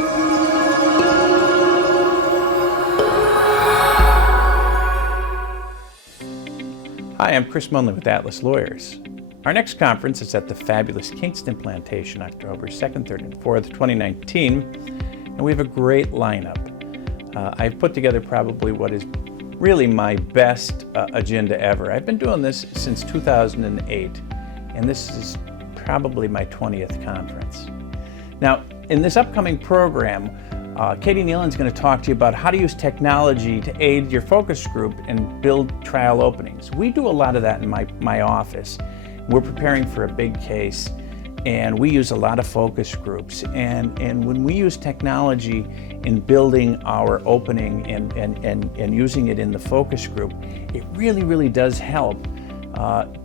Hi, I'm Chris Munley with Atlas Lawyers. Our next conference is at the fabulous Kingston Plantation, October 2nd, 3rd, and 4th, 2019, and we have a great lineup. I've put together probably what is really my best agenda ever. I've been doing this since 2008, and this is probably my 20th conference. Now, in this upcoming program, Katie Nealon is going to talk to you about how to use technology to aid your focus group and build trial openings. We do a lot of that in my office. We're preparing for a big case, and we use a lot of focus groups. And when we use technology in building our opening and using it in the focus group, it really does help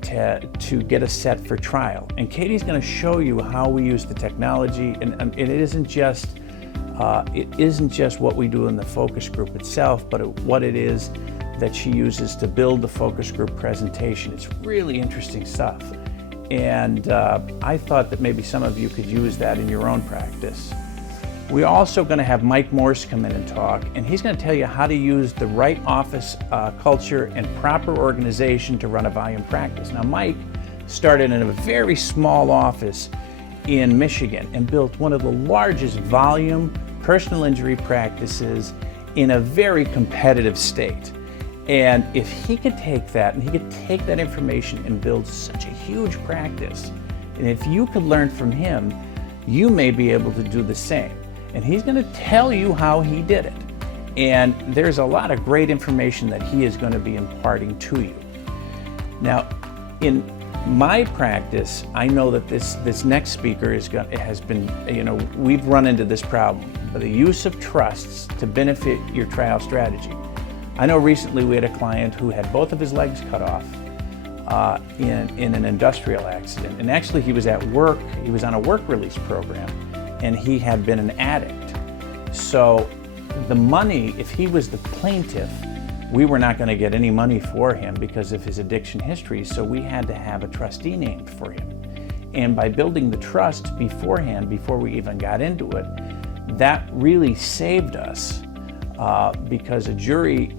to get us set for trial. And Katie's going to show you how we use the technology, and it isn't just what we do in the focus group itself, but what it is that she uses to build the focus group presentation. It's really interesting stuff. And I thought that maybe some of you could use that in your own practice. We're also going to have Mike Morse come in and talk, and he's going to tell you how to use the right office culture and proper organization to run a volume practice. Now, Mike started in a very small office in Michigan and built one of the largest volume personal injury practices in a very competitive state. And if he could take that and he could take that information and build such a huge practice, and if you could learn from him, you may be able to do the same. And he's going to tell you how he did it. And there's a lot of great information that he is going to be imparting to you. Now, in my practice, I know that this next speaker has been, we've run into this problem, but the use of trusts to benefit your trial strategy. I know recently we had a client who had both of his legs cut off in an industrial accident. And actually he was at work, he was on a work release program, and he had been an addict. So the money, if he was the plaintiff, we were not going to get any money for him because of his addiction history, so we had to have a trustee named for him. And by building the trust beforehand, before we even got into it, that really saved us because a jury,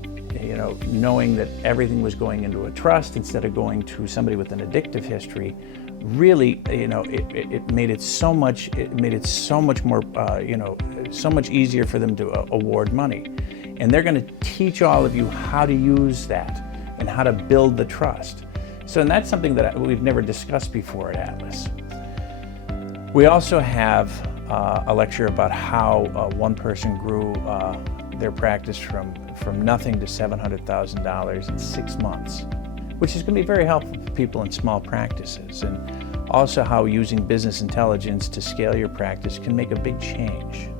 knowing that everything was going into a trust instead of going to somebody with an addictive history, really, it made it so much more, so much easier for them to award money. And they're going to teach all of you how to use that and how to build the trust. So, and that's something that we've never discussed before at Atlas. We also have a lecture about how one person grew their practice from nothing to $700,000 in 6 months, which is going to be very helpful for people in small practices, and also how using business intelligence to scale your practice can make a big change.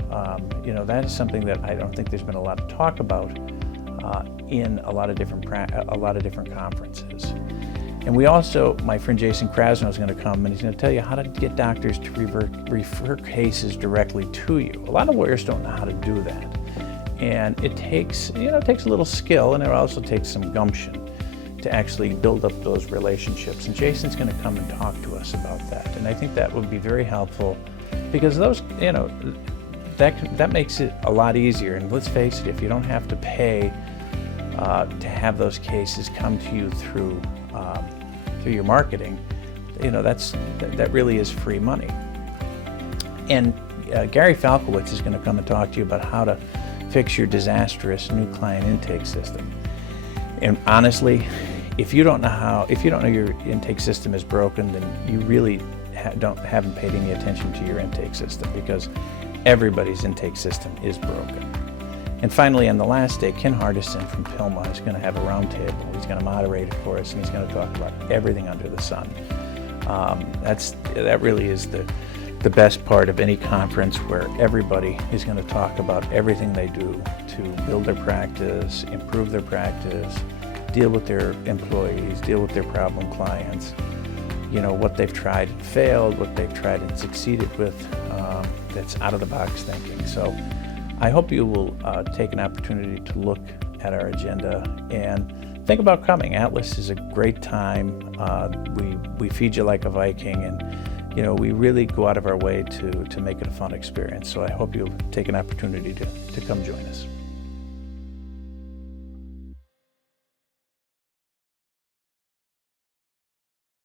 That is something that I don't think there's been a lot of talk about in a lot of different conferences. And we also, my friend Jason Krasnow is going to come and he's going to tell you how to get doctors to refer cases directly to you. A lot of lawyers don't know how to do that. And it takes a little skill, and it also takes some gumption to actually build up those relationships. And Jason's going to come and talk to us about that. And I think that would be very helpful because those, that makes it a lot easier. And let's face it, if you don't have to pay to have those cases come to you through your marketing, that really is free money. And Gary Falkowitz is going to come and talk to you about how to fix your disastrous new client intake system. And honestly, if you don't know your intake system is broken, then you really haven't paid any attention to your intake system, because everybody's intake system is broken. And finally, on the last day, Ken Hardison from Pilma is going to have a roundtable. He's going to moderate it for us, and he's going to talk about everything under the sun. That really is the best part of any conference, where everybody is going to talk about everything they do to build their practice, improve their practice, deal with their employees, deal with their problem clients, what they've tried and failed, what they've tried and succeeded with, that's out of the box thinking. So I hope you will take an opportunity to look at our agenda and think about coming. Atlas is a great time. We feed you like a Viking, and we really go out of our way to make it a fun experience. So I hope you'll take an opportunity to come join us.